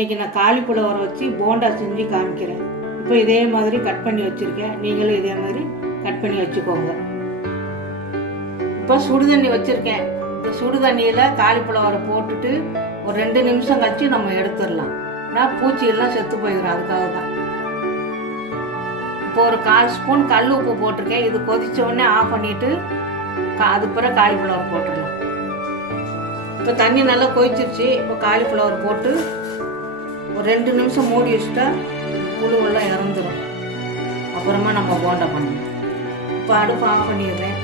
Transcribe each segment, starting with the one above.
இன்றைக்கி நான் காலிஃப்ளவரை வச்சு போண்டா செஞ்சு காமிக்கிறேன். இப்போ இதே மாதிரி கட் பண்ணி வச்சுருக்கேன். நீங்களும் இதே மாதிரி கட் பண்ணி வச்சுக்கோங்க. இப்போ சுடுதண்ணி வச்சுருக்கேன். இந்த சுடுதண்ணியில் காலிஃப்ளவரை போட்டுட்டு ஒரு 2 நிமிஷம் கழிச்சு நம்ம எடுத்துடலாம். நான் பூச்சியெல்லாம் செத்து போயிடும், அதுக்காக தான். இப்போ ஒரு 1/4 ஸ்பூன் கல் உப்பு போட்டிருக்கேன். இது கொதித்த உடனே ஆஃப் பண்ணிவிட்டு அதுக்கு பிறகு காலிஃப்ளவர் போட்டுடலாம். இப்போ தண்ணி நல்லா கொதிச்சிருச்சு. இப்போ காலிஃப்ளவர் போட்டு ஒரு 2 நிமிஷம் மூடி வச்சுட்டா புழுவெல்லாம் இறந்துடும். அப்புறமா நம்ம போண்டா பண்ணணும். இப்போ அடுப்பு ஆஃப் பண்ணிடுறேன்.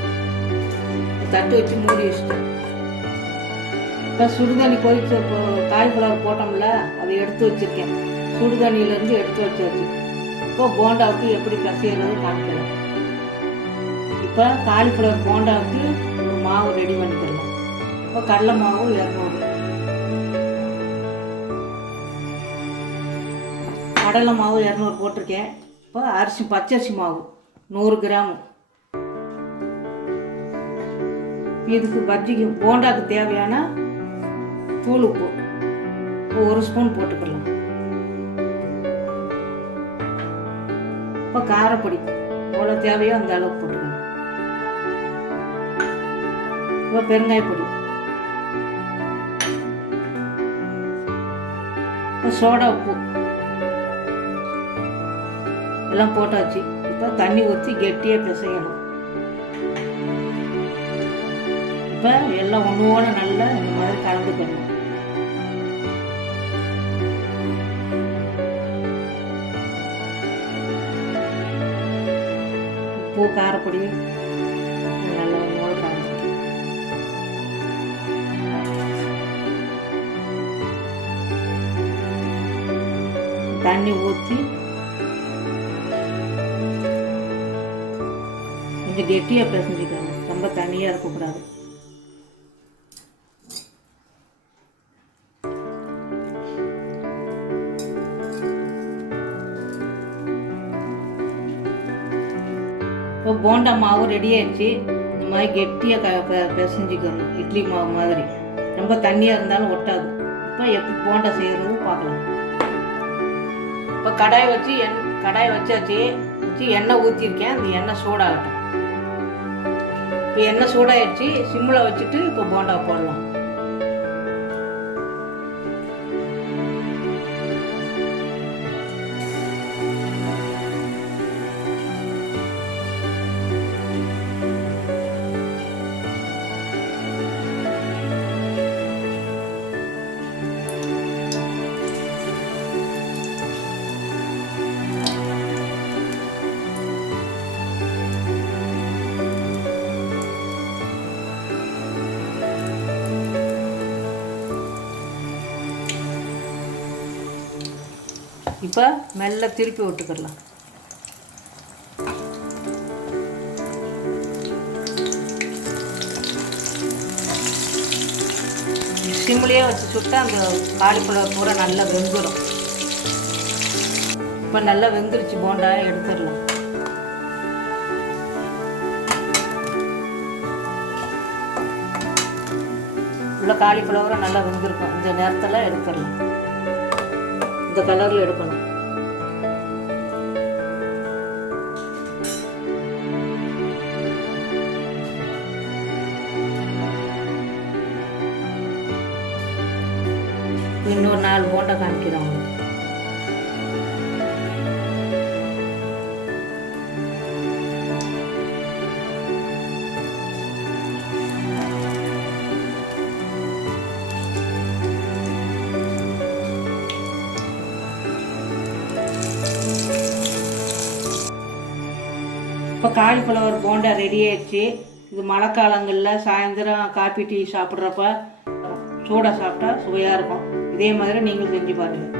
தட்டு வச்சு மூடி வச்சுட்டேன். இப்போ சுடுதண்ணி கொதிச்சு இப்போ காலிஃப்ளவர் போட்டோம்ல, அதை எடுத்து வச்சுருக்கேன். சுடுதண்ணியிலேருந்து எடுத்து வச்சாச்சு. இப்போ போண்டாவுக்கு எப்படி பிசைகிறது காமிக்கலாம். இப்போ காலிஃப்ளவர் போண்டாவுக்கு ஒரு மாவு ரெடி பண்ணிக்கலாம். இப்போ கடலை மாவு 200, கடலை மாவு 200 போட்டிருக்கேன். இப்போ பச்சரிசி மாவு 100 கிராம். இதுக்கு பஜ்ஜிக்கு போண்டாவுக்கு தேவையான தூள் உப்பு 1 ஸ்பூன் போட்டுக்கலாம். இப்போ காரப்பொடி எவ்வளோ தேவையோ அந்த அளவுக்கு போட்டுக்கலாம். இப்போ பெருங்காயப்பொடி, சோடா உப்பு எல்லாம் போட்டாச்சு. இப்போ தண்ணி ஊற்றி கெட்டியாக பிசையணும். இப்போ எல்லாம் ஒன்றோட நல்லா இந்த மாதிரி கலந்துக்கணும். உப்பு காரப்பொடி நல்லா ஒன்றோட கலந்து தண்ணி ஊற்றி கொஞ்சம் கெட்டியாக பிசைஞ்சிக்கணும். ரொம்ப தண்ணியாக இருக்கக்கூடாது. இப்போ போண்டா மாவு ரெடி ஆயிடுச்சு. இந்த மாதிரி கெட்டியாக பிசைஞ்சிக்கணும். இட்லி மாவு மாதிரி ரொம்ப தண்ணியாக இருந்தாலும் ஒட்டாது. இப்போ எப்படி போண்டா செய்கிறது பார்க்கலாம். இப்போ கடாய் வச்சாச்சு. எண்ணெய் ஊற்றிருக்கேன். அந்த எண்ணெய் சூடாகட்டும். இப்போ எண்ணெய் சூடாகிடுச்சு. சிம்மில் வச்சுட்டு இப்போ போண்டா போடலாம். இப்போ மெல்ல திருப்பி விட்டுக்கலாம். சிம்லேயே வச்சு சுட்டா அந்த காலிஃப்ளவர் பூரா நல்லா வெந்துடும். இப்போ நல்லா வெந்துருச்சு. போண்டா எடுத்துடலாம். உள்ள காலிஃப்ளவரை நல்லா வெந்திருக்கும். இந்த நேரத்தில் எடுத்துடலாம். இந்த கலரில் எடுக்கணும். இன்னொரு 4 போண்டா காமிக்கிறோம். இப்போ காலிஃப்ளவர் போண்டா ரெடி ஆயிடுச்சு. இது மழை காலங்களில் சாயந்தரம் காபி டீ சாப்பிட்றப்ப சூடாக சாப்பிட்டா சுவையாக இருக்கும். இதே மாதிரி நீங்களும் செஞ்சு பாருங்கள்.